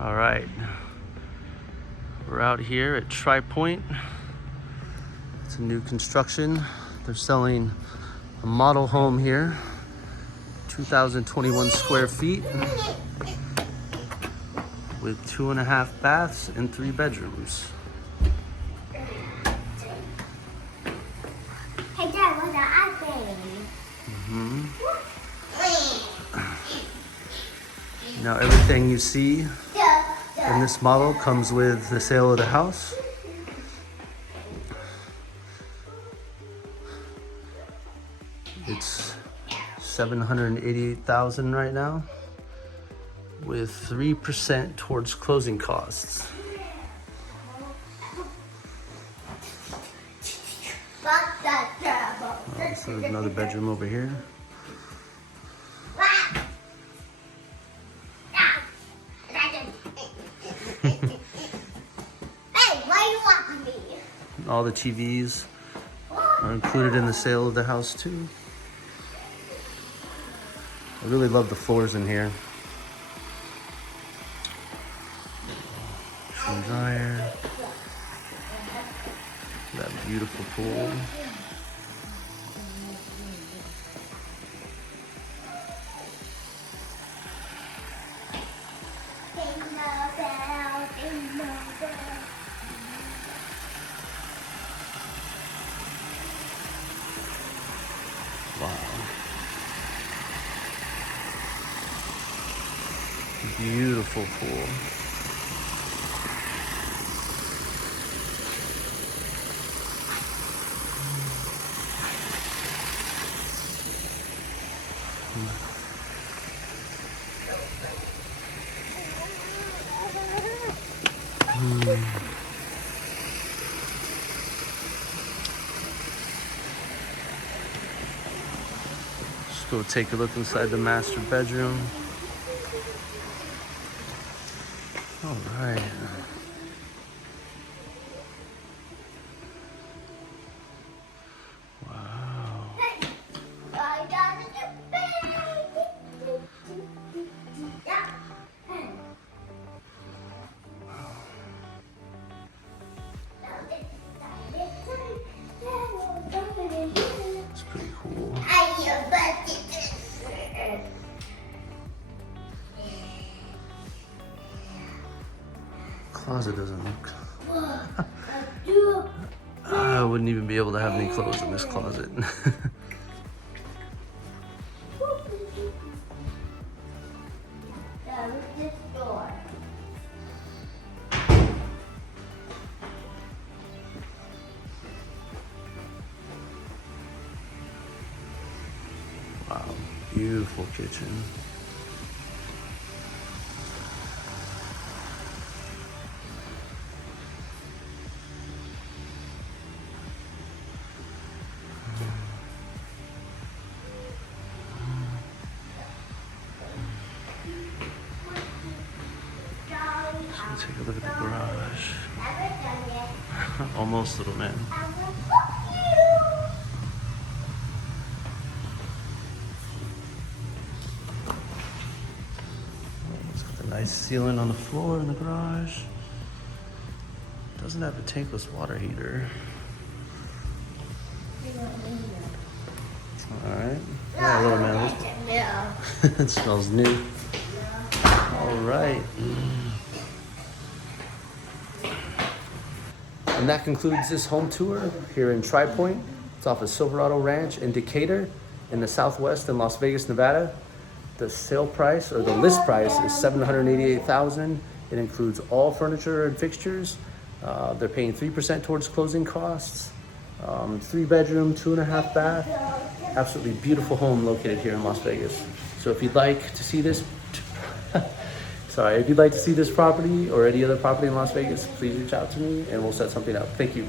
All right, we're out here at Tri Point. It's a new construction. They're selling a model home here, 2,021 square feet with 2.5 baths and 3 bedrooms. Hey Dad, what's the iPad? Now everything you see in this model comes with the sale of the house. It's $788,000 right now, with 3% towards closing costs. Oh, so there's another bedroom over here. All the TVs are included in the sale of the house too. I really love the floors in here. Some dryer. That beautiful pool. Wow. Beautiful pool. Let's go take a look inside the master bedroom. All right. Wow. It's pretty cool. Closet doesn't look. I wouldn't even be able to have any clothes in this closet. Wow, beautiful kitchen. Let's take a look at the garage. Almost, little man. It's got the nice ceiling on the floor in the garage. Doesn't have a tankless water heater. All right. Yeah, little man. It smells new. All right. And that concludes this home tour here in Tri Point. It's off of Silverado Ranch in Decatur in the Southwest in Las Vegas, Nevada. The sale price, or the list price, is $788,000. It includes all furniture and fixtures. They're paying 3% towards closing costs. 3 bedroom, 2.5 bath. Absolutely beautiful home located here in Las Vegas. So if you'd like to see this, if you'd like to see this property or any other property in Las Vegas, please reach out to me and we'll set something up. Thank you.